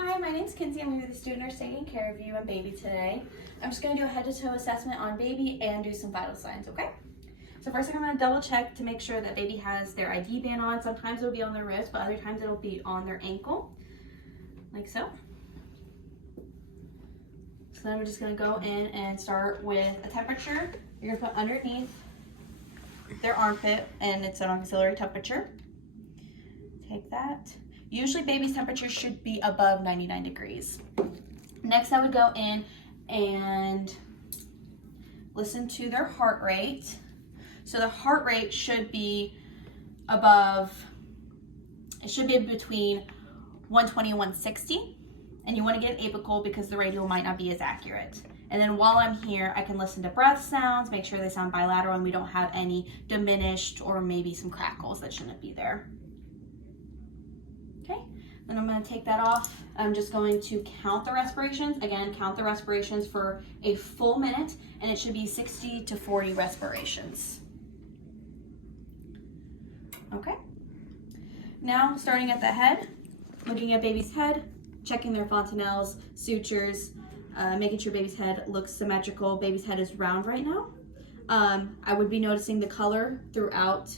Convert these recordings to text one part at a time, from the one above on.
Hi, my name's Kinsey. I'm going to be the student nurse taking care of you and baby today. I'm just going to do a head-to-toe assessment on baby and do some vital signs, okay? So first I'm going to double check to make sure that baby has their ID band on. Sometimes it'll be on their wrist, but other times it'll be on their ankle, like so. So then I'm just going to go in and start with a temperature. You're going to put underneath their armpit, and it's an auxiliary temperature. Take that. Usually baby's temperature should be above 99 degrees. Next, I would go in and listen to their heart rate. So the heart rate should be above, it should be between 120 and 160. And you want to get an apical because the radial might not be as accurate. And then while I'm here, I can listen to breath sounds, make sure they sound bilateral and we don't have any diminished or maybe some crackles that shouldn't be there. Okay, then I'm going to take that off. I'm just going to count the respirations. Again, count the respirations for a full minute, and it should be 60 to 40 respirations. Okay, now starting at the head, looking at baby's head, checking their fontanelles, sutures, making sure baby's head looks symmetrical. Baby's head is round right now. I would be noticing the color throughout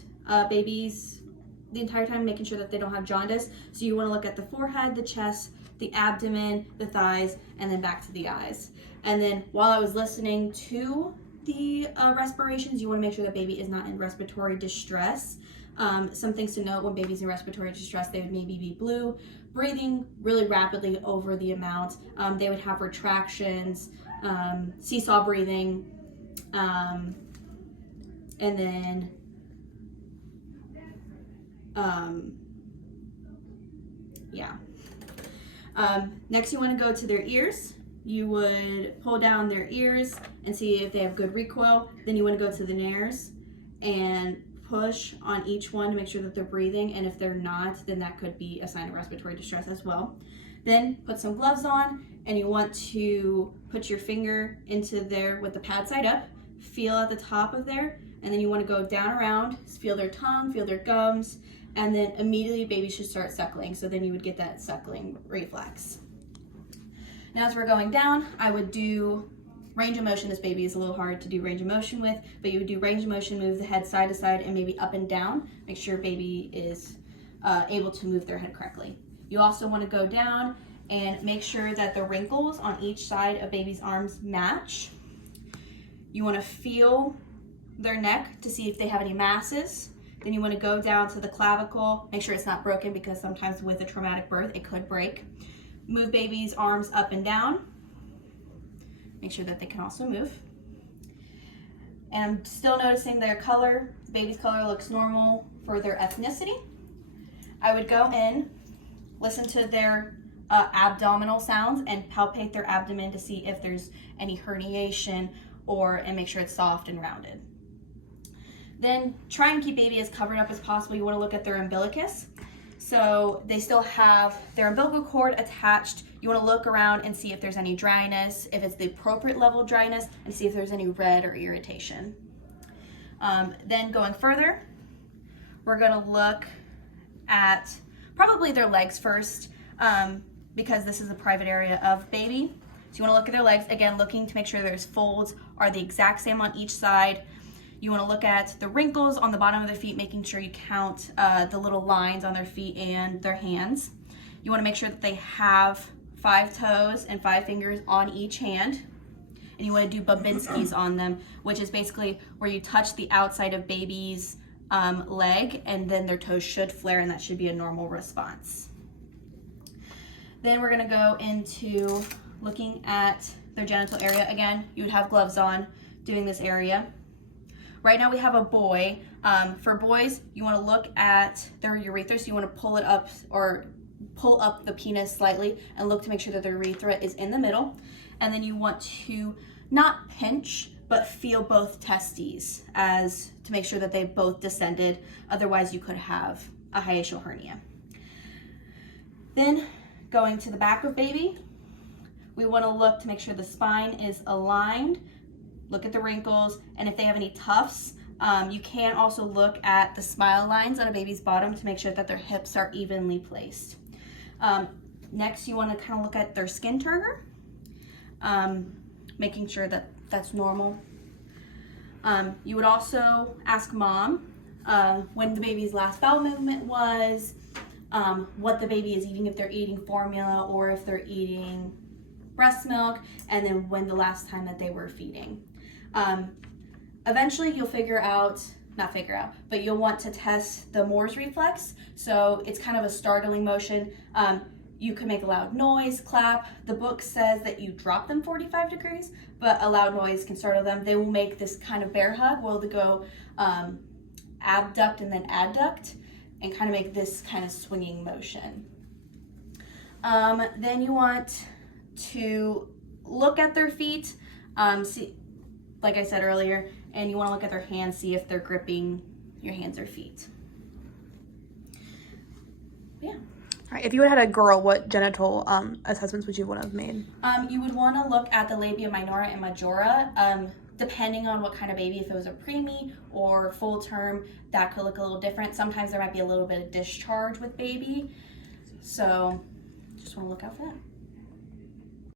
the entire time, making sure that they don't have jaundice. So you want to look at the forehead, the chest, the abdomen, the thighs, and then back to the eyes. And then while I was listening to the respirations, you want to make sure that baby is not in respiratory distress. Some things to note: when baby's in respiratory distress, they would maybe be blue, breathing really rapidly over the amount. They would have retractions, seesaw breathing, and then next you want to go to their ears. You would pull down their ears and see if they have good recoil. Then you want to go to the nares and push on each one to make sure that they're breathing, and if they're not, then that could be a sign of respiratory distress as well. Then put some gloves on, and you want to put your finger into there with the pad side up, feel at the top of there, and then you want to go down around, feel their tongue, feel their gums, and then immediately baby should start suckling. So then you would get that suckling reflex. Now as we're going down, I would do range of motion. This baby is a little hard to do range of motion with, but you would do range of motion, move the head side to side and maybe up and down. Make sure baby is able to move their head correctly. You also want to go down and make sure that the wrinkles on each side of baby's arms match. You want to feel their neck to see if they have any masses. Then you want to go down to the clavicle, make sure it's not broken because sometimes with a traumatic birth it could break. Move baby's arms up and down. Make sure that they can also move. And I'm still noticing their color. The baby's color looks normal for their ethnicity. I would go in, listen to their abdominal sounds and palpate their abdomen to see if there's any herniation and make sure it's soft and rounded. Then try and keep baby as covered up as possible. You want to look at their umbilicus. So they still have their umbilical cord attached. You want to look around and see if there's any dryness, if it's the appropriate level of dryness, and see if there's any red or irritation. Then going further, we're going to look at probably their legs first, because this is a private area of baby. So you want to look at their legs, again, looking to make sure there's folds are the exact same on each side. You want to look at the wrinkles on the bottom of their feet, making sure you count the little lines on their feet and their hands. You want to make sure that they have 5 toes and 5 fingers on each hand. And you want to do Babinski's on them, which is basically where you touch the outside of baby's leg and then their toes should flare, and that should be a normal response. Then we're going to go into looking at their genital area. Again, you would have gloves on doing this area. Right now we have a boy. For boys, you want to look at their urethra, so you want to pull it up or pull up the penis slightly and look to make sure that the urethra is in the middle. And then you want to not pinch, but feel both testes to make sure that they both descended. Otherwise you could have a hiatal hernia. Then going to the back of baby, we want to look to make sure the spine is aligned. Look at the wrinkles, and if they have any tufts, you can also look at the smile lines on a baby's bottom to make sure that their hips are evenly placed. Next, you want to kind of look at their skin turner, making sure that that's normal. You would also ask mom when the baby's last bowel movement was, what the baby is eating, if they're eating formula or if they're eating breast milk, and then when the last time that they were feeding. Eventually you'll but you'll want to test the Moore's reflex. So it's kind of a startling motion. You can make a loud noise, clap. The book says that you drop them 45 degrees, but a loud noise can startle them. They will make this kind of bear hug where they'll go abduct and then adduct and kind of make this kind of swinging motion. Then you want to look at their feet, see, like I said earlier, and you want to look at their hands, see if they're gripping your hands or feet. Yeah. All right, if you had a girl, what genital assessments would you want to have made? You would want to look at the labia minora and majora. Depending on what kind of baby, if it was a preemie or full term, that could look a little different. Sometimes there might be a little bit of discharge with baby. So just want to look out for that.